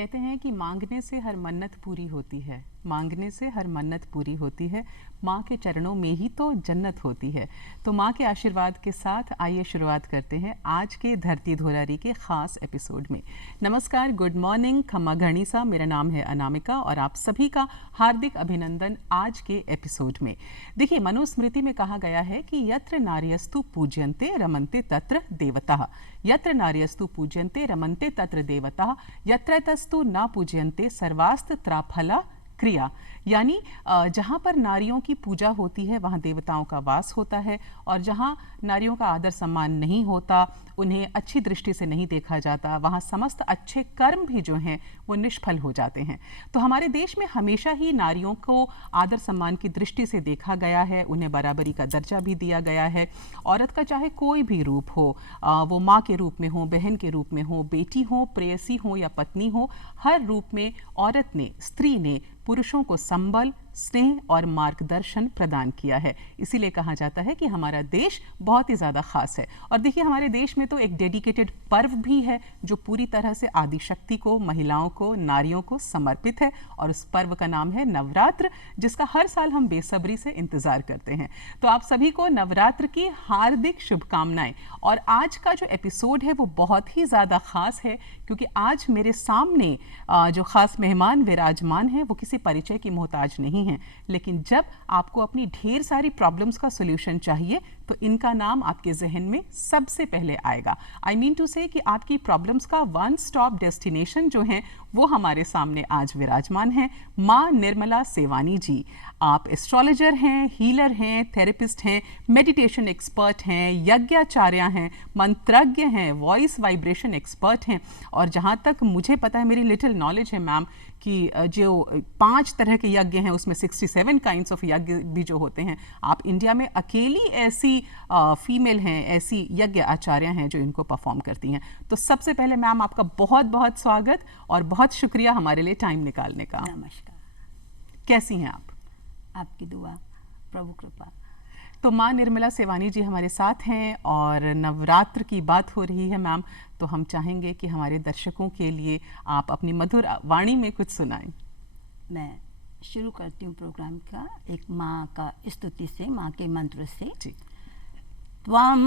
कहते हैं कि मांगने से हर मन्नत पूरी होती है, मांगने से हर मन्नत पूरी होती है। माँ के चरणों में ही तो जन्नत होती है। तो माँ के आशीर्वाद के साथ आइए शुरुआत करते हैं आज के धरती धोरारी के ख़ास एपिसोड में। नमस्कार, गुड मॉर्निंग, खम्मा घणीसा। मेरा नाम है अनामिका और आप सभी का हार्दिक अभिनंदन आज के एपिसोड में। देखिए, मनुस्मृति में कहा गया है कि यत्र नार्यस्तु पूज्यन्ते रमन्ते तत्र देवताः, यत्र नार्यस्तु पूज्यन्ते रमन्ते तत्र देवताः, यत्र तस्तु न पूज्यन्ते सर्वास्त्र त्राफला क्रिया। यानी जहाँ पर नारियों की पूजा होती है वहाँ देवताओं का वास होता है, और जहाँ नारियों का आदर सम्मान नहीं होता, उन्हें अच्छी दृष्टि से नहीं देखा जाता, वहाँ समस्त अच्छे कर्म भी जो हैं वो निष्फल हो जाते हैं। तो हमारे देश में हमेशा ही नारियों को आदर सम्मान की दृष्टि से देखा गया है, उन्हें बराबरी का दर्जा भी दिया गया है। औरत का चाहे कोई भी रूप हो, वो माँ के रूप में हो, बहन के रूप में हो, बेटी हो, प्रेयसी हो या पत्नी हो, हर रूप में औरत ने, स्त्री ने पुरुषों को संबल, स्नेह और मार्गदर्शन प्रदान किया है। इसीलिए कहा जाता है कि हमारा देश बहुत ही ज़्यादा खास है। और देखिए, हमारे देश में तो एक डेडिकेटेड पर्व भी है जो पूरी तरह से आदिशक्ति को, महिलाओं को, नारियों को समर्पित है, और उस पर्व का नाम है नवरात्र, जिसका हर साल हम बेसब्री से इंतज़ार करते हैं। तो आप सभी को नवरात्र की हार्दिक शुभकामनाएं। और आज का जो एपिसोड है वो बहुत ही ज़्यादा ख़ास है, क्योंकि आज मेरे सामने जो ख़ास मेहमान विराजमान हैं वो किसी परिचय की मोहताज नहीं है। लेकिन जब आपको अपनी ढेर सारी प्रॉब्लम्स का सॉल्यूशन चाहिए तो इनका नाम आपके जहन में सबसे पहले आएगा। आई मीन टू से कि आपकी प्रॉब्लम्स का वन स्टॉप डेस्टिनेशन जो है वो हमारे सामने आज विराजमान है। माँ निर्मला सेवानी जी, आप एस्ट्रोलॉजर हैं, हीलर हैं, थेरेपिस्ट हैं, मेडिटेशन एक्सपर्ट हैं, यज्ञाचार्य हैं, मंत्रज्ञ हैं, वॉइस वाइब्रेशन एक्सपर्ट हैं, और जहाँ तक मुझे पता है, मेरी लिटिल नॉलेज है मैम, कि जो 5 तरह के यज्ञ हैं उसमें 67 काइंड्स ऑफ यज्ञ भी जो होते हैं, आप इंडिया में अकेली ऐसी फीमेल हैं, ऐसी यज्ञ आचार्य हैं जो इनको परफॉर्म करती हैं। तो सबसे पहले मैम आपका बहुत बहुत स्वागत और बहुत शुक्रिया हमारे लिए टाइम निकालने का। नमस्कार। कैसी हैं आप? आपकी दुआ, प्रभु कृपा। तो माँ निर्मला सेवानी जी हमारे साथ हैं और नवरात्र की बात हो रही है मैम, तो हम चाहेंगे कि हमारे दर्शकों के लिए आप अपनी मधुर वाणी में कुछ सुनाएं। मैं शुरू करती हूँ प्रोग्राम का एक माँ का स्तुति से, माँ के मंत्र से। जी। त्वं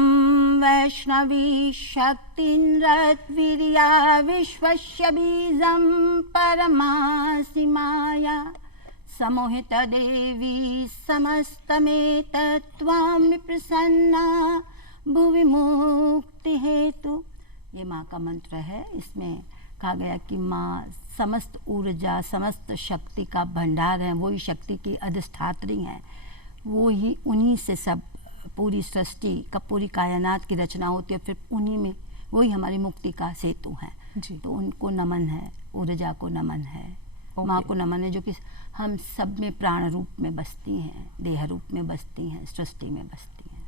वैष्णवी शक्तिन्द्रत्वीर्या विश्वस्य बीजं परमासि माया समोहित देवी समस्तमेतत्त्वामि प्रसन्ना भुवि मुक्ति हेतु। ये माँ का मंत्र है। इसमें कहा गया कि माँ समस्त ऊर्जा, समस्त शक्ति का भंडार है, वही शक्ति की अधिष्ठात्री हैं, वो ही, उन्हीं से सब पूरी सृष्टि का, पूरी कायनात की रचना होती है, फिर उन्हीं में वही हमारी मुक्ति का सेतु है। तो उनको नमन है, ऊर्जा को नमन है, माँ को नमन है, जो कि हम सब में प्राण रूप में बसती हैं, देह रूप में बसती हैं, सृष्टि में बसती हैं।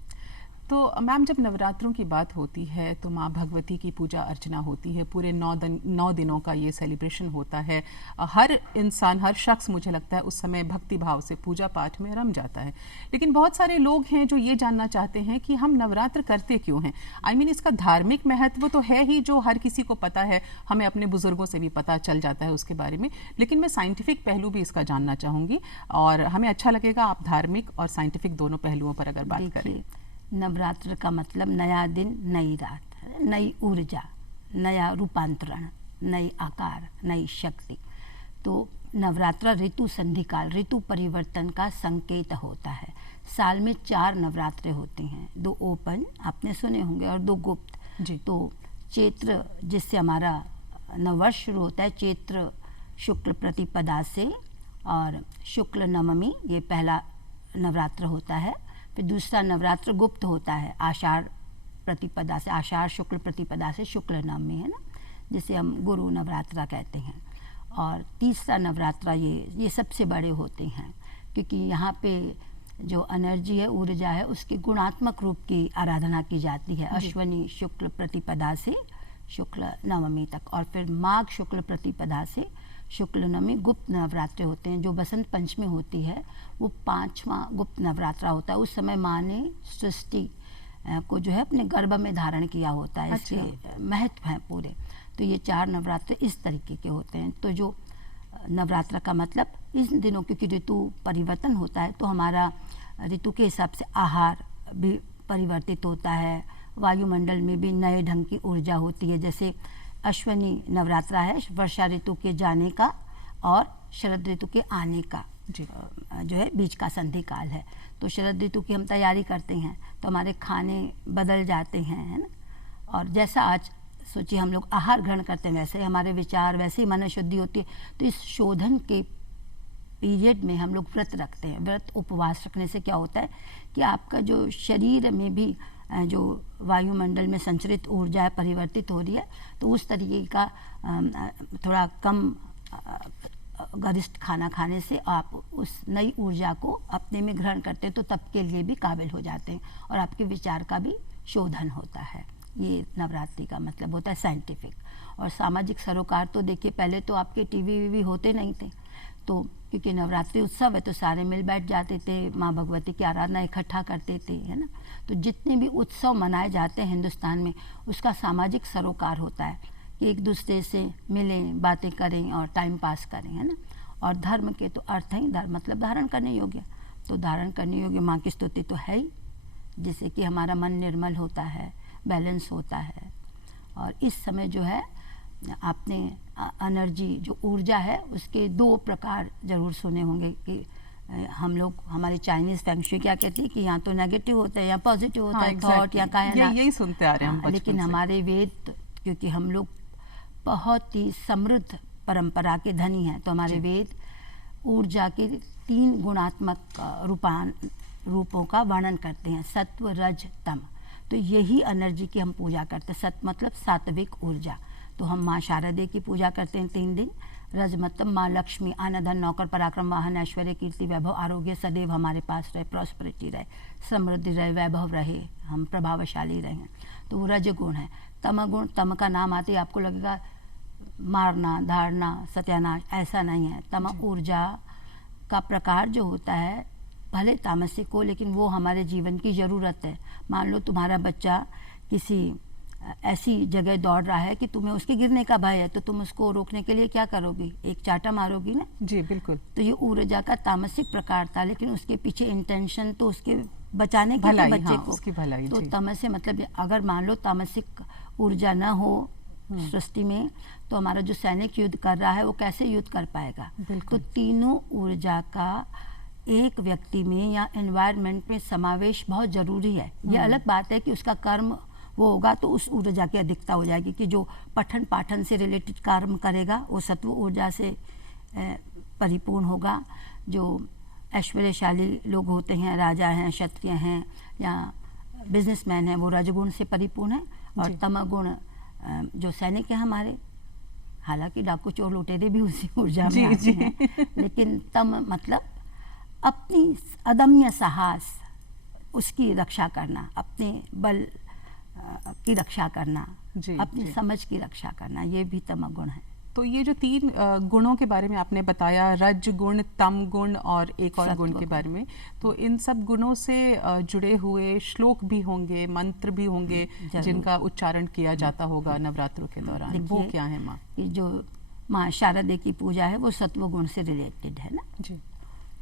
तो मैम, जब नवरात्रों की बात होती है तो माँ भगवती की पूजा अर्चना होती है, पूरे 9 दिनों का ये सेलिब्रेशन होता है। हर इंसान, हर शख्स, मुझे लगता है उस समय भक्ति भाव से पूजा पाठ में रम जाता है। लेकिन बहुत सारे लोग हैं जो ये जानना चाहते हैं कि हम नवरात्र करते क्यों हैं। आई मीन, इसका धार्मिक महत्व तो है ही, जो हर किसी को पता है, हमें अपने बुजुर्गों से भी पता चल जाता है उसके बारे में, लेकिन मैं साइंटिफिक पहलू भी इसका जानना चाहूँगी, और हमें अच्छा लगेगा आप धार्मिक और साइंटिफिक दोनों पहलुओं पर अगर बात करें। नवरात्र का मतलब नया दिन, नई रात, नई ऊर्जा, नया रूपांतरण, नई आकार, नई शक्ति। तो नवरात्र ऋतु संधिकाल, ऋतु परिवर्तन का संकेत होता है। साल में 4 नवरात्रे होते हैं, 2 ओपन आपने सुने होंगे और 2 गुप्त जी। तो चैत्र, जिससे हमारा नववर्ष शुरू होता है, चैत्र शुक्ल प्रतिपदा से, और शुक्ल नवमी ये पहला नवरात्र होता है। फिर दूसरा नवरात्र गुप्त होता है आषाढ़ प्रतिपदा से, आषाढ़ शुक्ल प्रतिपदा से शुक्ल नवमी है ना, जिसे हम गुरु नवरात्रा कहते हैं। और तीसरा नवरात्रा ये सबसे बड़े होते हैं, क्योंकि यहाँ पे जो एनर्जी है, ऊर्जा है, उसके गुणात्मक रूप की आराधना की जाती है। अश्वनी शुक्ल प्रतिपदा से शुक्ल नवमी तक, और फिर माघ शुक्ल प्रतिपदा से शुक्ल नवमी गुप्त नवरात्रे होते हैं। जो बसंत पंचमी होती है वो 5वां गुप्त नवरात्रा होता है। उस समय माँ ने सृष्टि को जो है अपने गर्भ में धारण किया होता है। इसके महत्व हैं पूरे। तो ये 4 नवरात्र इस तरीके के होते हैं। तो जो नवरात्र का मतलब इन दिनों क्योंकि ऋतु परिवर्तन होता है तो हमारा ऋतु के हिसाब से आहार भी परिवर्तित होता है, वायुमंडल में भी नए ढंग की ऊर्जा होती है। जैसे अश्विनी नवरात्रा है वर्षा ऋतु के जाने का और शरद ऋतु के आने का जो है बीच का संधि काल है। तो शरद ऋतु की हम तैयारी करते हैं तो हमारे खाने बदल जाते हैं, है ना। और जैसा आज सोचिए हम लोग आहार ग्रहण करते हैं वैसे हमारे विचार, वैसे ही मन शुद्धि होती है। तो इस शोधन के पीरियड में हम लोग व्रत रखते हैं। व्रत उपवास रखने से क्या होता है कि आपका जो शरीर में भी जो वायुमंडल में संचरित ऊर्जा है परिवर्तित हो रही है, तो उस तरीके का थोड़ा कम गरिष्ठ खाना खाने से आप उस नई ऊर्जा को अपने में ग्रहण करते हैं तो तब के लिए भी काबिल हो जाते हैं और आपके विचार का भी शोधन होता है। ये नवरात्रि का मतलब होता है साइंटिफिक। और सामाजिक सरोकार तो देखिए पहले तो आपके टीवी वीवी होते नहीं थे, तो क्योंकि नवरात्रि उत्सव है तो सारे मिल बैठ जाते थे, माँ भगवती की आराधना इकट्ठा करते थे, है ना। तो जितने भी उत्सव मनाए जाते हैं हिंदुस्तान में उसका सामाजिक सरोकार होता है कि एक दूसरे से मिलें, बातें करें और टाइम पास करें, है ना। और धर्म के तो अर्थ ही धर्म मतलब धारण करने योग्य। तो धारण करने योग्य माँ की स्तुति तो है ही, जिससे कि हमारा मन निर्मल होता है, बैलेंस होता है। और इस समय जो है आपने एनर्जी जो ऊर्जा है उसके 2 प्रकार जरूर सुने होंगे कि हम लोग हमारी चाइनीज फेंग शुई क्या कहती है कि यहाँ तो नेगेटिव होता है या पॉजिटिव होता है, थॉट या कायनात, यही सुनते आ रहे हैं हम। लेकिन हमारे वेद क्योंकि हम लोग बहुत ही समृद्ध परंपरा के धनी हैं तो हमारे वेद ऊर्जा के 3 गुणात्मक रूपों का वर्णन करते हैं, सत्व, रज, तम। तो यही एनर्जी की हम पूजा करते हैं। सत्व मतलब सात्विक ऊर्जा, तो हम माँ शारदे की पूजा करते हैं 3 दिन। रज मतलब माँ लक्ष्मी, अन्न धन नौकर पराक्रम वाहन ऐश्वर्य कीर्ति वैभव आरोग्य सदैव हमारे पास रहे, प्रॉस्पेरिटी रहे, समृद्धि रहे, वैभव रहे, हम प्रभावशाली रहें, तो वो रज गुण है। तम गुण, तम का नाम आते ही आपको लगेगा मारना, धारना, सत्यानाश, ऐसा नहीं है। तम ऊर्जा का प्रकार जो होता है भले तामसिक हो लेकिन वो हमारे जीवन की ज़रूरत है। मान लो तुम्हारा बच्चा किसी ऐसी जगह दौड़ रहा है कि तुम्हें उसके गिरने का भय है तो तुम उसको रोकने के लिए क्या करोगी, एक चाटा मारोगी ना। जी बिल्कुल। तो ये ऊर्जा का तामसिक प्रकार था लेकिन उसके पीछे इंटेंशन तो उसके बचाने की भलाई, बच्चे हाँ, को उसकी भलाई। तो तमस से मतलब अगर मान लो तामसिक ऊर्जा ना हो सृष्टि में तो हमारा जो सैनिक युद्ध कर रहा है वो कैसे युद्ध कर पाएगा। तो तीनों ऊर्जा का एक व्यक्ति में या एनवायरनमेंट में समावेश बहुत जरूरी है। ये अलग बात है कि उसका कर्म वो होगा तो उस ऊर्जा की अधिकता हो जाएगी कि जो पठन पाठन से रिलेटेड कर्म करेगा वो सत्व ऊर्जा से परिपूर्ण होगा। जो ऐश्वर्यशाली लोग होते हैं, राजा हैं, क्षत्रिय हैं या बिजनेसमैन हैं, वो रजगुण से परिपूर्ण है। और तमगुण जो सैनिक हैं हमारे, हालांकि डाकू चोर लुटेरे भी उसी ऊर्जा में आते हैं, लेकिन तम मतलब अपनी अदम्य साहस, उसकी रक्षा करना, अपने बल की रक्षा करना, अपनी समझ की रक्षा करना, ये भी तम गुण है। तो ये जो 3 गुणों के बारे में आपने बताया, रज गुण, तम गुण और एक और गुण के बारे में, तो इन सब गुणों से जुड़े हुए श्लोक भी होंगे, मंत्र भी होंगे जिनका उच्चारण किया जाता होगा नवरात्रों के दौरान, वो क्या है माँ? ये जो माँ शारदे की पूजा है वो सत्व गुण से रिलेटेड है ना जी।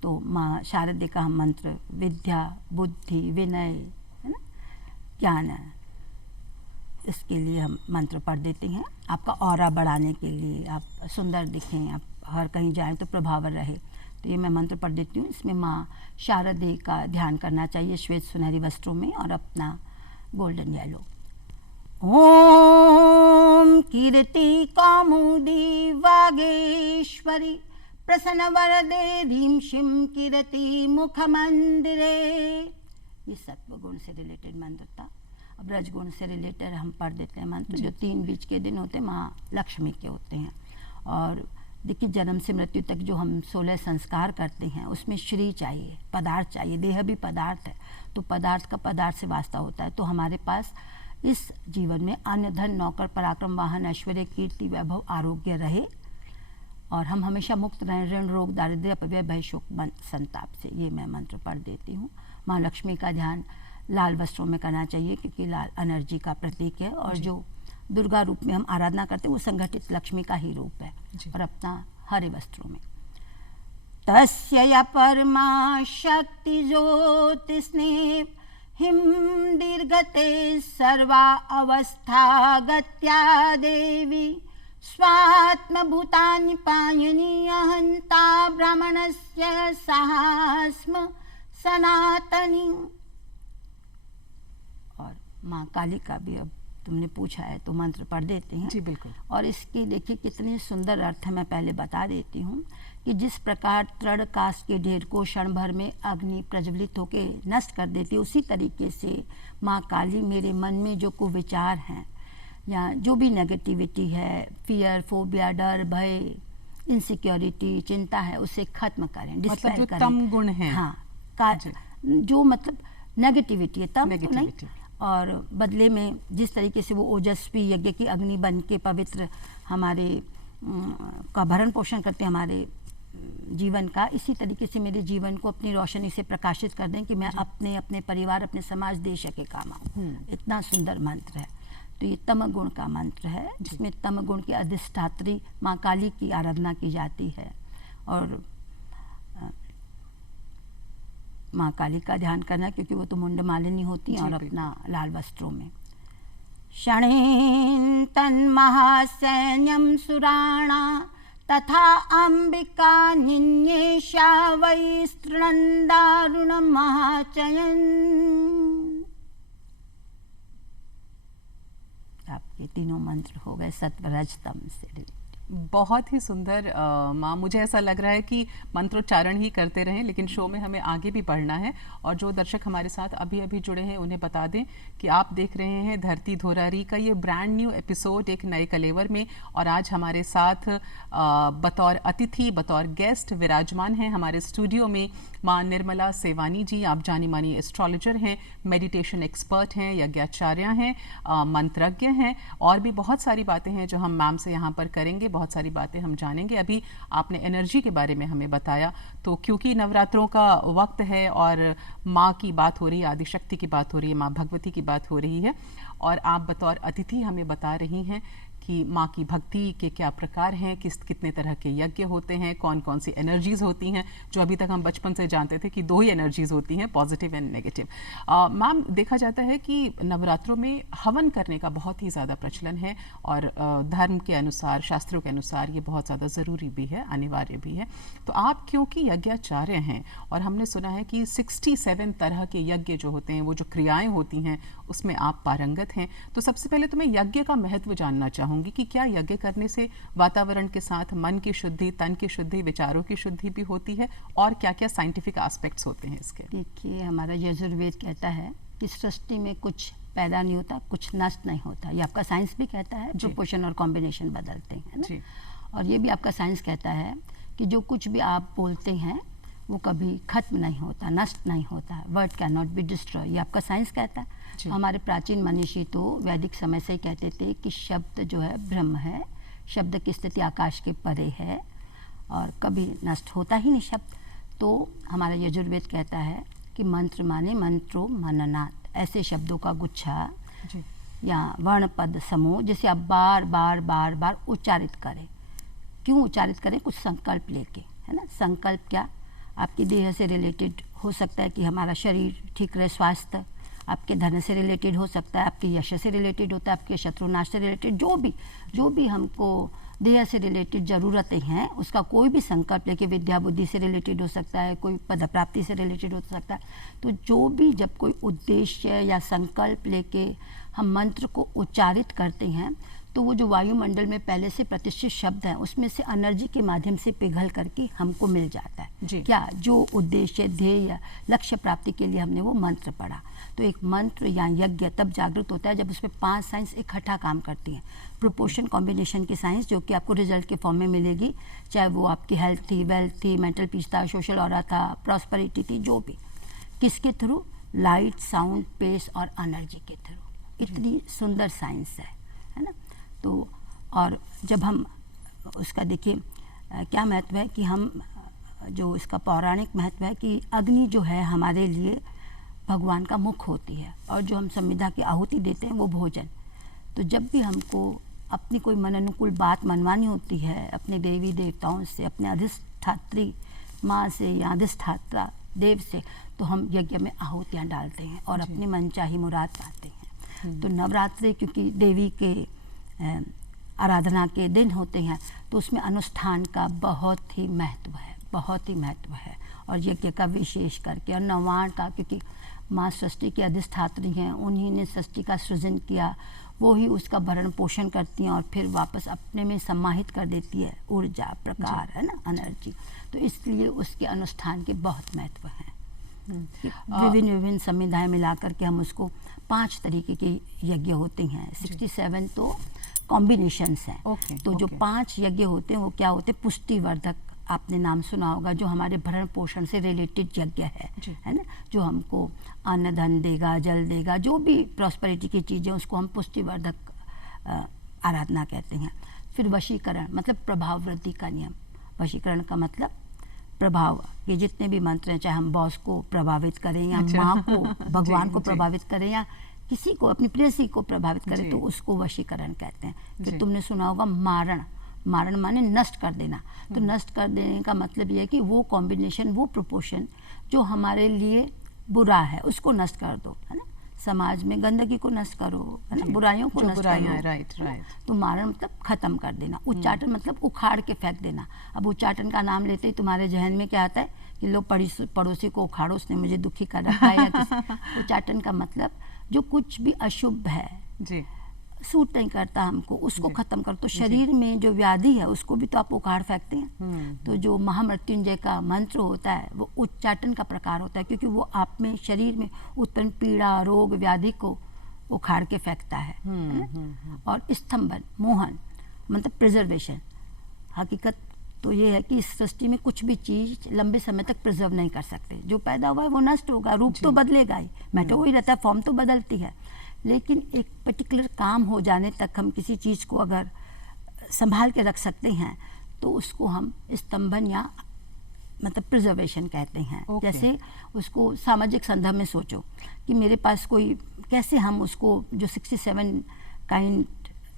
तो माँ शारदे का हम मंत्र विद्या, बुद्धि, विनय, है ना, ज्ञान, इसके लिए हम मंत्र पढ़ देते हैं। आपका ऑरा बढ़ाने के लिए, आप सुंदर दिखें, आप हर कहीं जाएं तो प्रभावर रहे, तो ये मैं मंत्र पढ़ देती हूँ। इसमें माँ शारदे का ध्यान करना चाहिए श्वेत सुनहरी वस्त्रों में और अपना गोल्डन येलो। ओम कीर्ति कामुदी वागेश्वरी प्रसन्न वरदे ह्रीं शिं कीर्ति मुख मंदिरे। ये सत्व गुण से रिलेटेड मंत्र था। अब रजगुण से रिलेटेड हम पढ़ देते हैं मंत्र जो 3 बीच के दिन होते हैं, माँ लक्ष्मी के होते हैं। और देखिए जन्म से मृत्यु तक जो हम 16 संस्कार करते हैं उसमें श्री चाहिए, पदार्थ चाहिए, देह भी पदार्थ है, तो पदार्थ का पदार्थ से वास्ता होता है। तो हमारे पास इस जीवन में अन्न धन नौकर पराक्रम वाहन ऐश्वर्य कीर्ति वैभव आरोग्य रहे और हम हमेशा मुक्त रहें ऋण रोग दारिद्र्य अपव्यय भय शोक संताप से। ये मैं मंत्र पढ़ देती हूँ। माँ लक्ष्मी का ध्यान लाल वस्त्रों में करना चाहिए क्योंकि लाल एनर्जी का प्रतीक है और जो दुर्गा रूप में हम आराधना करते हैं, वो संगठित लक्ष्मी का ही रूप है जी। और अपना हरे वस्त्रों में। तस्य या परमा शक्ति ज्योति स्नेह हिम दीर्घते सर्वा अवस्था गत्या देवी स्वात्म भूतानि पायनी अहंता ब्राह्मणस्य साहस्म सनातनी। और माँ काली का भी अब तुमने पूछा है तो मंत्र पढ़ देते हैं। जी बिल्कुल। और इसकी देखिए कितनी सुंदर अर्थ मैं पहले बता देती हूँ कि जिस प्रकार तृण काष्ठ के ढेर को क्षण भर में अग्नि प्रज्वलित होकर नष्ट कर देती, उसी तरीके से माँ काली मेरे मन में जो कुविचार हैं या जो भी नेगेटिविटी है, फियर, फोबिया, डर, भय, इनसिक्योरिटी, चिंता है, उसे खत्म करें, मतलब डिस्पेल जो करें। तम गुण है, हाँ, जो मतलब नेगेटिविटी है, तम तो नहीं। Negativity। और बदले में जिस तरीके से वो ओजस्वी यज्ञ की अग्नि बन के पवित्र हमारे का भरण पोषण करते हैं हमारे जीवन का, इसी तरीके से मेरे जीवन को अपनी रोशनी से प्रकाशित कर दें कि मैं अपने परिवार, अपने समाज, देश के काम आऊँ। इतना सुंदर मंत्र है। तो ये तम गुण का मंत्र है, जिसमें तम गुण की अधिष्ठात्री माँ काली की आराधना की जाती है और माँ काली का ध्यान करना, क्योंकि वो तो मुंड मालिनी होती हैं और अपना लाल वस्त्रों में। क्षणेन तन्महासैन्यं सुराणा तथा अंबिका निन्येषा वै स्तृणन् दारुणं महाचयन्। आपके तीनों मंत्र हो गए सत्वरजतम से। बहुत ही सुंदर माँ, मुझे ऐसा लग रहा है कि मंत्रोच्चारण ही करते रहें, लेकिन शो में हमें आगे भी बढ़ना है। और जो दर्शक हमारे साथ अभी अभी जुड़े हैं उन्हें बता दें कि आप देख रहे हैं धरती धोरारी का ये ब्रांड न्यू एपिसोड एक नए कलेवर में। और आज हमारे साथ बतौर अतिथि, बतौर गेस्ट विराजमान हैं हमारे स्टूडियो में माँ निर्मला सेवानी जी। आप जानी मानी एस्ट्रोलॉजर हैं, मेडिटेशन एक्सपर्ट हैं, यज्ञाचार्य हैं, मंत्रज्ञ हैं, और भी बहुत सारी बातें हैं जो हम मैम से यहाँ पर करेंगे, बहुत सारी बातें हम जानेंगे। अभी आपने एनर्जी के बारे में हमें बताया, तो क्योंकि नवरात्रों का वक्त है और माँ की बात हो रही है, आदिशक्ति की बात हो रही है, माँ भगवती की बात हो रही है, और आप बतौर अतिथि हमें बता रही हैं कि माँ की भक्ति के क्या प्रकार हैं, कितने तरह के यज्ञ होते हैं, कौन कौन सी एनर्जीज़ होती हैं, जो अभी तक हम बचपन से जानते थे कि दो ही एनर्जीज़ होती हैं, पॉजिटिव एंड नेगेटिव। मैम, देखा जाता है कि नवरात्रों में हवन करने का बहुत ही ज़्यादा प्रचलन है और धर्म के अनुसार, शास्त्रों के अनुसार ये बहुत ज़्यादा ज़रूरी भी है, अनिवार्य भी है। तो आप क्योंकि यज्ञाचार्य हैं और हमने सुना है कि 67 तरह के यज्ञ जो होते हैं, वो जो क्रियाएँ होती हैं, उसमें आप पारंगत हैं, तो सबसे पहले तो मैं यज्ञ का महत्व जानना चाहूँगी कि क्या यज्ञ करने से वातावरण के साथ मन की शुद्धि, तन की शुद्धि, विचारों की शुद्धि भी होती है, और क्या क्या साइंटिफिक एस्पेक्ट्स होते हैं इसके? देखिए, हमारा यजुर्वेद कहता है कि सृष्टि में कुछ पैदा नहीं होता, कुछ नष्ट नहीं होता। ये आपका साइंस भी कहता है, प्रोपोर्शन और कॉम्बिनेशन बदलते हैं ना? और ये भी आपका साइंस कहता है कि जो कुछ भी आप बोलते हैं वो कभी खत्म नहीं होता, नष्ट नहीं होता। Word can not be destroy, ये आपका साइंस कहता है। हमारे प्राचीन मनीषी तो वैदिक समय से ही कहते थे कि शब्द जो है ब्रह्म है, शब्द की स्थिति आकाश के परे है और कभी नष्ट होता ही नहीं शब्द। तो हमारा यजुर्वेद कहता है कि मंत्र माने मंत्रो मननात्, ऐसे शब्दों का गुच्छा या वर्ण पद समूह जिसे आप बार बार बार बार उच्चारित करें। क्यों उच्चारित करें? कुछ संकल्प लेके, है ना? संकल्प क्या? आपकी देह से रिलेटेड हो सकता है कि हमारा शरीर ठीक रहे, स्वास्थ्य, आपके धन से रिलेटेड हो सकता है, आपके यश से रिलेटेड होता है, आपके शत्रुनाश से रिलेटेड, जो भी हमको देह से रिलेटेड ज़रूरतें हैं उसका कोई भी संकल्प लेके, विद्या बुद्धि से रिलेटेड हो सकता है, कोई पद प्राप्ति से रिलेटेड हो सकता है। तो जो भी जब कोई उद्देश्य या संकल्प लेके हम मंत्र को उच्चारित करते हैं तो वो जो वायुमंडल में पहले से प्रतिष्ठित शब्द हैं उसमें से एनर्जी के माध्यम से पिघल करके हमको मिल जाता है। क्या जो उद्देश्य, ध्येय या लक्ष्य प्राप्ति के लिए हमने वो मंत्र पढ़ा। तो एक मंत्र या यज्ञ तब जागृत होता है जब उसमें 5 साइंस इकट्ठा काम करती हैं। प्रोपोर्शन, कॉम्बिनेशन की साइंस जो कि आपको रिजल्ट के फॉर्म में मिलेगी, चाहे वो आपकी हेल्थ थी, वेल्थ थी, मेंटल पीस था, सोशल ऑरा था, प्रॉस्पेरिटी थी, जो भी। किसके थ्रू? लाइट, साउंड, पेस और एनर्जी के थ्रू। इतनी सुंदर साइंस है ना? तो और जब हम उसका देखिए क्या महत्व है कि हम जो इसका पौराणिक महत्व है कि अग्नि जो है हमारे लिए भगवान का मुख होती है और जो हम संविदा की आहुति देते हैं वो भोजन। तो जब भी हमको अपनी कोई मन अनुकूल बात मनवानी होती है अपने देवी देवताओं से, अपने अधिष्ठात्री माँ से या अधिष्ठाता देव से, तो हम यज्ञ में आहुतियाँ डालते हैं और अपनी मनचाही मुराद पाते हैं। तो नवरात्रि क्योंकि देवी के आराधना के दिन होते हैं, तो उसमें अनुष्ठान का बहुत ही महत्व है, बहुत ही महत्व है। और यज्ञ का विशेष करके, और नवाण का, क्योंकि माँ सृष्टि की अधिष्ठात्री हैं, उन्हीं ने सृष्टि का सृजन किया, वो ही उसका भरण पोषण करती हैं और फिर वापस अपने में समाहित कर देती है ऊर्जा, प्रकार, है ना, एनर्जी। तो इसलिए उसके अनुष्ठान के बहुत महत्व हैं। विभिन्न विभिन्न संविधाएं मिलाकर के हम उसको 5 तरीके के यज्ञ होते हैं। 67 तो कॉम्बिनेशंस हैं। तो जो 5 यज्ञ होते हैं वो क्या होते हैं? पुष्टिवर्धक, आपने नाम सुना होगा, जो हमारे भरण पोषण से रिलेटेड यज्ञ है ना, जो हमको अन्न धन देगा, जल देगा, जो भी प्रॉस्पेरिटी की चीज़ें, उसको हम पुष्टिवर्धक आराधना कहते हैं। फिर वशीकरण, मतलब प्रभाव वृद्धि का नियम। वशीकरण का मतलब प्रभाव के जितने भी मंत्र हैं, चाहे हम बॉस को प्रभावित करें या माँ को, भगवान को प्रभावित करें या किसी को, अपनी प्रेयसी को प्रभावित करें, तो उसको वशीकरण कहते हैं। फिर तुमने सुना होगा मारण। मारण माने नष्ट कर देना। तो नष्ट कर देने का मतलब ये है कि वो कॉम्बिनेशन, वो प्रोपोर्शन जो हमारे लिए बुरा है, उसको नष्ट कर दो, है ना। समाज में गंदगी को नष्ट करो, है ना, बुराइयों को नष्ट करो। राइट। तो मारण मतलब खत्म कर देना। उच्चाटन मतलब उखाड़ के फेंक देना। अब उच्चाटन का नाम लेते ही तुम्हारे जहन में क्या आता है कि लो पड़ोसी को उखाड़ो, उसने मुझे दुखी कर रखा है या किसी। उच्चाटन का मतलब जो कुछ भी अशुभ है जी, सूट नहीं करता हमको, उसको खत्म कर। तो शरीर में जो व्याधि है उसको भी तो आप उखाड़ फेंकते हैं। तो जो महामृत्युंजय का मंत्र होता है वो उच्चाटन का प्रकार होता है, क्योंकि वो आप में, शरीर में उत्पन्न पीड़ा, रोग, व्याधि को उखाड़ के फेंकता है। और स्तंभन, मोहन मतलब प्रिजर्वेशन। हकीकत तो ये है कि इस सृष्टि में कुछ भी चीज लंबे समय तक प्रिजर्व नहीं कर सकते। जो पैदा हुआ है वो नष्ट होगा, रूप तो बदलेगा ही, मैटर वही रहता है, फॉर्म तो बदलती है, लेकिन एक पर्टिकुलर काम हो जाने तक हम किसी चीज़ को अगर संभाल के रख सकते हैं तो उसको हम स्तंभन या मतलब प्रिजर्वेशन कहते हैं। जैसे उसको सामाजिक संदर्भ में सोचो कि मेरे पास कोई, कैसे हम उसको, जो 67 काइंड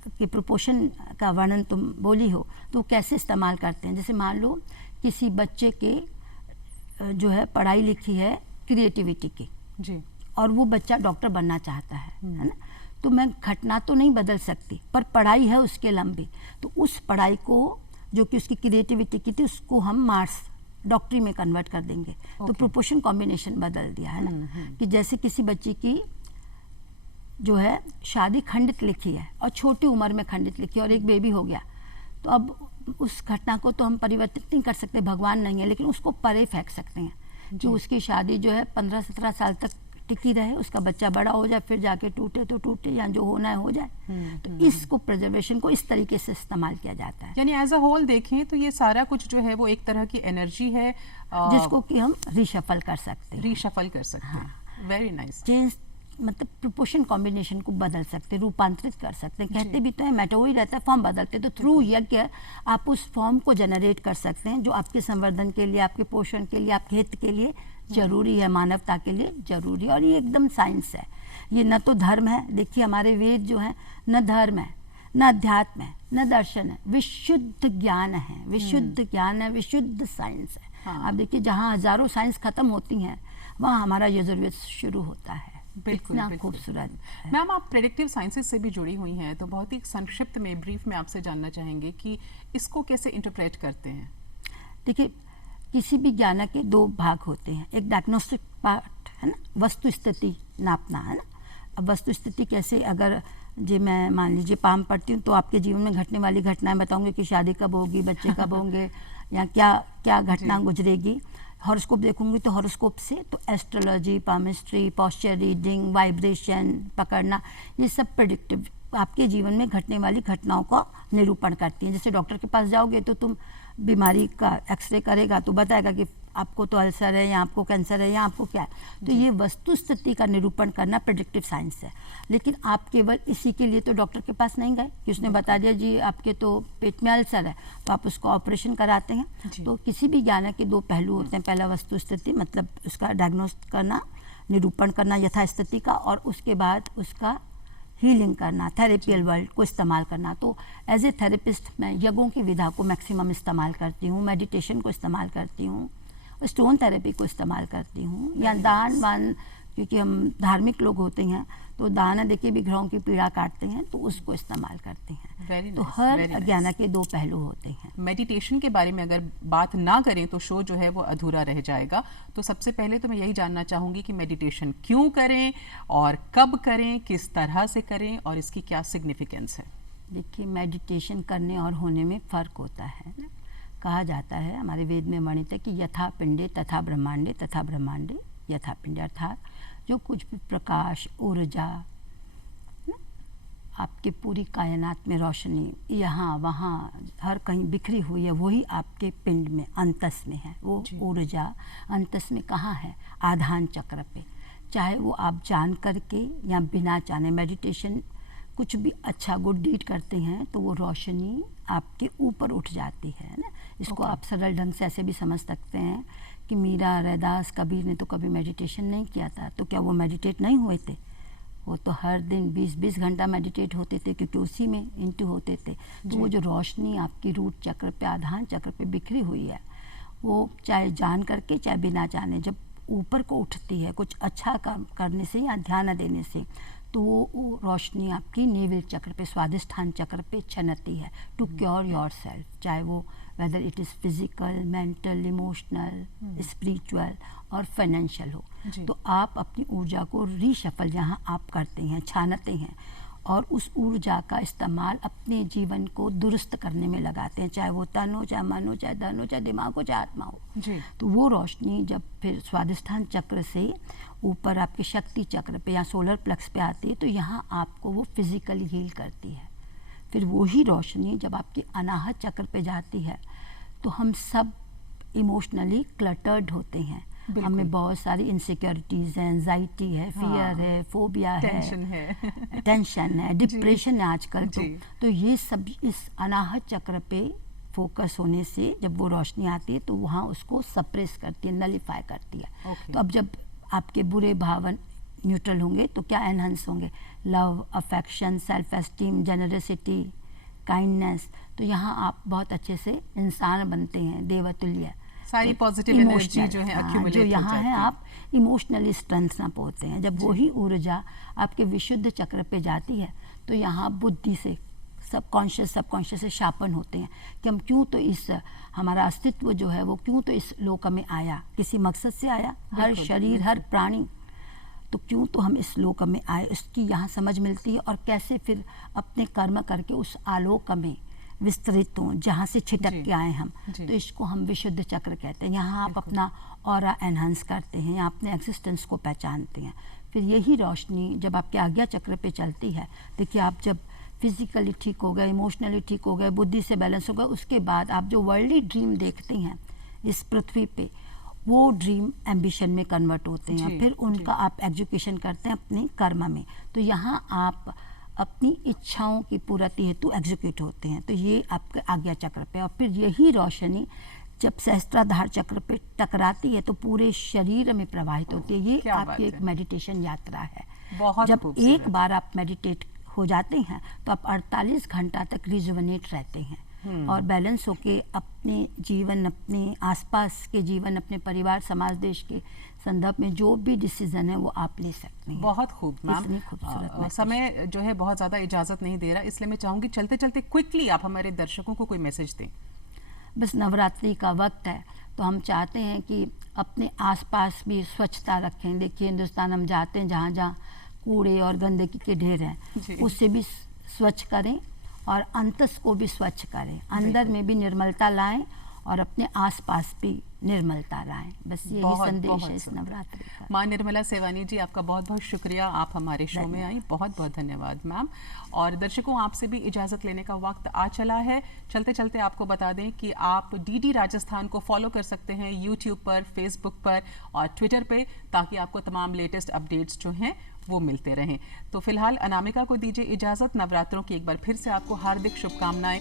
के प्रोपोर्शन का वर्णन तुम बोली हो, तो कैसे इस्तेमाल करते हैं। जैसे मान लो किसी बच्चे के जो है पढ़ाई लिखी है क्रिएटिविटी की जी, और वो बच्चा डॉक्टर बनना चाहता है ना, तो मैं घटना तो नहीं बदल सकती, पर पढ़ाई है उसके लंबी, तो उस पढ़ाई को जो कि उसकी क्रिएटिविटी की थी उसको हम मार्क्स डॉक्टरी में कन्वर्ट कर देंगे। तो प्रोपोर्शन कॉम्बिनेशन बदल दिया है ना। कि जैसे किसी बच्ची की जो है शादी खंडित लिखी है और छोटी उम्र में खंडित लिखी और एक बेबी हो गया, तो अब उस घटना को तो हम परिवर्तित नहीं कर सकते, भगवान नहीं है, लेकिन उसको परे फेंक सकते हैं। जो उसकी शादी जो है 15-17 साल तक टिकी रहे, उसका बच्चा बड़ा हो जाए, फिर जाके टूटे तो टूटे, या जो होना है हो जाए। तो इसको प्रिजर्वेशन को इस तरीके से इस्तेमाल किया जाता है। यानी एज अ होल देखें तो ये सारा कुछ जो है वो एक तरह की एनर्जी है जिसको कि हम रिशफल कर सकते हैं। Very nice. चेंज मतलब प्रोपोर्शन कॉम्बिनेशन को बदल सकते, रूपांतरित कर सकते हैं। कहते भी तो है, मैटर वही रहता है, फॉर्म बदलते। तो थ्रू यज्ञ आप उस फॉर्म को जनरेट कर सकते हैं जो आपके संवर्धन के लिए, आपके पोषण के लिए, आपके हित के लिए जरूरी है, मानवता के लिए जरूरी है। और ये एकदम साइंस है, ये न तो धर्म है। देखिए हमारे वेद जो है न धर्म है, न अध्यात्म है, न दर्शन है, विशुद्ध ज्ञान है, विशुद्ध ज्ञान है, विशुद्ध साइंस है। आप देखिए जहाँ हजारों साइंस खत्म होती हैं वहाँ हमारा यजुर्वेद शुरू होता है। बिल्कुल खूबसूरत। मैम आप प्रेडिक्टिव साइंसेस से भी जुड़ी हुई हैं, तो बहुत ही संक्षिप्त में, ब्रीफ में आपसे जानना चाहेंगे कि इसको कैसे इंटरप्रेट करते हैं। देखिए किसी भी ज्ञान के 2 भाग होते हैं। एक डायग्नोस्टिक पार्ट है ना, वस्तु स्थिति नापना, है ना। अब वस्तु स्थिति कैसे, अगर जी मैं मान लीजिए पाम पढ़ती हूँ तो आपके जीवन में घटने वाली घटनाएं बताऊंगी कि शादी कब होगी, बच्चे कब होंगे, या क्या क्या घटना गुजरेगी। हॉरोस्कोप देखूंगी तो हॉरोस्कोप से तो astrology, palmistry, posture reading, vibration पकड़ना, ये सब प्रेडिक्टिव आपके जीवन में घटने वाली घटनाओं का निरूपण करती हैं। जैसे डॉक्टर के पास जाओगे तो तुम बीमारी का एक्सरे करेगा तो बताएगा कि आपको तो अल्सर है या आपको कैंसर है या आपको क्या है। तो ये वस्तु स्थिति का निरूपण करना प्रेडिक्टिव साइंस है। लेकिन आप केवल इसी के लिए तो डॉक्टर के पास नहीं गए कि उसने बता दिया जी आपके तो पेट में अल्सर है, तो आप उसको ऑपरेशन कराते हैं। तो किसी भी ज्ञान के 2 पहलू होते हैं। पहला वस्तु स्थिति मतलब उसका डायग्नोस करना, निरूपण करना यथास्थिति का, और उसके बाद उसका हीलिंग करना, थेरेपियल वर्ड को इस्तेमाल करना। तो एज ए थेरेपिस्ट मैं यज्ञों की विधा को मैक्सिमम इस्तेमाल करती हूँ, मेडिटेशन को इस्तेमाल करती हूँ, स्टोन थेरेपी को इस्तेमाल करती हूँ, या दान वान, क्योंकि हम धार्मिक लोग होते हैं तो दान देखिए विग्रहों की पीड़ा काटते हैं तो उसको इस्तेमाल करते हैं। तो हर अज्ञाना के दो पहलू होते हैं। मेडिटेशन के बारे में अगर बात ना करें तो शो जो है वो अधूरा रह जाएगा। तो सबसे पहले तो मैं यही जानना चाहूँगी कि मेडिटेशन क्यों करें और कब करें, किस तरह से करें और इसकी क्या सिग्निफिकेंस है? देखिए, मेडिटेशन करने और होने में फ़र्क होता है ना। कहा जाता है, हमारे वेद में वर्णित है कि यथा पिंडे तथा ब्रह्मांडे, तथा ब्रह्मांडे यथा पिंडे, अर्थात जो कुछ भी प्रकाश, ऊर्जा, आपके पूरी कायनात में रोशनी यहाँ वहाँ हर कहीं बिखरी हुई है, वही आपके पिंड में अंतस में है। वो ऊर्जा अंतस में कहाँ है? आधान चक्र पे। चाहे वो आप जान करके या बिना जाने मेडिटेशन कुछ भी अच्छा गुड डीड करते हैं तो वो रोशनी आपके ऊपर उठ जाती है ना। इसको आप सरल ढंग से ऐसे भी समझ सकते हैं कि मीरा, रैदास, कबीर ने तो कभी मेडिटेशन नहीं किया था, तो क्या वो मेडिटेट नहीं हुए थे? वो तो हर दिन 20-20 घंटा मेडिटेट होते थे, क्योंकि उसी में इंटू होते थे। तो वो जो रोशनी आपकी रूट चक्र पे, आधान चक्र पे बिखरी हुई है, वो चाहे जान करके चाहे बिना जाने जब ऊपर को उठती है कुछ अच्छा काम करने से या ध्यान देने से, तो वो रोशनी आपकी नेवल चक्र पे, स्वादिष्ठान चक्र पे छनती है टू क्योर योर सेल्फ। चाहे वो whether it is physical, mental, emotional, spiritual और फाइनेंशियल हो। तो आप अपनी ऊर्जा को रीशफल यहाँ आप करते हैं, छानते हैं, और उस ऊर्जा का इस्तेमाल अपने जीवन को दुरुस्त करने में लगाते हैं, चाहे वो तन हो, चाहे मन हो, चाहे धन हो, चाहे दिमाग हो, चाहे आत्मा हो। तो वो रोशनी जब फिर स्वादिष्ठान चक्र से ऊपर आपके शक्ति चक्र पे या सोलर प्लेक्स पे आती है, तो यहाँ आपको वो फिजिकली हील करती है। फिर वही रोशनी जब आपकी अनाहत चक्र पे जाती है तो हम सब इमोशनली क्लटर्ड होते हैं। हमें बहुत सारी इनसिक्योरिटीज़ हैं, एंजाइटी है, फियर है, फोबिया है, टेंशन है, डिप्रेशन है आजकल। तो ये सब इस अनाहत चक्र पे फोकस होने से जब वो रोशनी आती है तो वहाँ उसको सप्रेस करती है, नलीफाई करती है। तो अब जब आपके बुरे भावन न्यूट्रल होंगे तो क्या एनहांस होंगे? Love, affection, self esteem, generosity, kindness. तो यहाँ आप बहुत अच्छे से इंसान बनते हैं, देवतुल्य। सारी पॉजिटिव एनर्जी जो है अक्यूमुलेट जो यहाँ है, आप इमोशनली स्ट्रेंथ अप होते हैं। जब वही ऊर्जा आपके विशुद्ध चक्र पे जाती है तो यहाँ बुद्धि से, सबकॉन्शियस से शापन होते हैं कि हम क्यों तो इस हमारा अस्तित्व जो है वो क्यों तो इस लोक में आया, किसी मकसद से आया। हर शरीर, हर प्राणी, तो क्यों तो हम इस लोक में आए, उसकी यहाँ समझ मिलती है। और कैसे फिर अपने कर्म करके उस आलोक में विस्तृत हों जहाँ से छिटक के आए हम। तो इसको हम विशुद्ध चक्र कहते हैं। यहाँ आप अपना ऑरा एनहांस करते हैं, यहाँ अपने एग्जिस्टेंस को पहचानते हैं। फिर यही रोशनी जब आपके आज्ञा चक्र पे चलती है, देखिए आप जब फिजिकली ठीक हो गए, इमोशनली ठीक हो गए, बुद्धि से बैलेंस हो गए, उसके बाद आप जो वर्ल्डली ड्रीम देखते हैं इस पृथ्वी पे, वो ड्रीम एम्बिशन में कन्वर्ट होते हैं। फिर उनका आप एग्जीक्यूशन करते हैं अपने कर्म में। तो यहाँ आप अपनी इच्छाओं की पूर्ति हेतु एग्जीक्यूट होते हैं। तो ये आपके आज्ञा चक्र पे। और फिर यही रोशनी जब सहस्त्राधार चक्र पे टकराती है तो पूरे शरीर में प्रवाहित होती है। ये आपकी एक मेडिटेशन यात्रा है। जब एक बार आप मेडिटेट हो जाते हैं तो आप 48 घंटा तक रिजुवनेट रहते हैं और बैलेंस होके अपने जीवन, अपने आसपास के जीवन, अपने परिवार, समाज, देश के संदर्भ में जो भी डिसीजन है वो आप ले सकते हैं। बहुत खूब मैम। समय जो है बहुत ज़्यादा इजाज़त नहीं दे रहा, इसलिए मैं चाहूँगी चलते चलते क्विकली आप हमारे दर्शकों को कोई मैसेज दें। बस नवरात्रि का वक्त है तो हम चाहते हैं कि अपने आसपास भी स्वच्छता रखें। देखिए हिंदुस्तान हम जाते हैं जहाँ जहाँ कूड़े और गंदगी के ढेर हैं, उससे भी स्वच्छ करें और अंतस को भी स्वच्छ करें। अंदर में भी निर्मलता लाएं और अपने आसपास भी निर्मलता लाएं। बस यही संदेश है इस नवरात्रि का। माँ निर्मला सेवानी जी, आपका बहुत बहुत शुक्रिया, आप हमारे शो में आई। बहुत बहुत धन्यवाद मैम। और दर्शकों, आपसे भी इजाज़त लेने का वक्त आ चला है। चलते चलते आपको बता दें कि आप डीडी राजस्थान को फॉलो कर सकते हैं यूट्यूब पर, फेसबुक पर और ट्विटर पे, ताकि आपको तमाम लेटेस्ट अपडेट्स जो हैं वो मिलते रहें। तो फिलहाल अनामिका को दीजिए इजाज़त। नवरात्रों की एक बार फिर से आपको हार्दिक शुभकामनाएं।